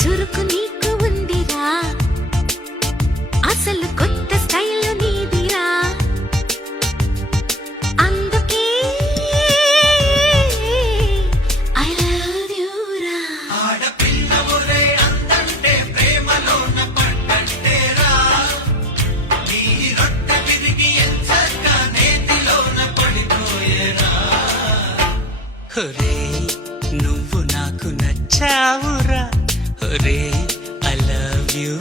చురుకు నీకు ఉందిరా, అసలు కొత్త స్టైల్ నీదిరా. అందుకే ఐ లవ్ యు రా. ఆడపిల్లవురే అందంటే ప్రేమలోన పడ్డంటేరా, నీ రొట్టె విరిగి ఎంచక్క నేతిలోన పడిపోయేరా. ఒరే నువ్వు నాకు నచ్చావురా, ఒరే ఐ లవ్ యు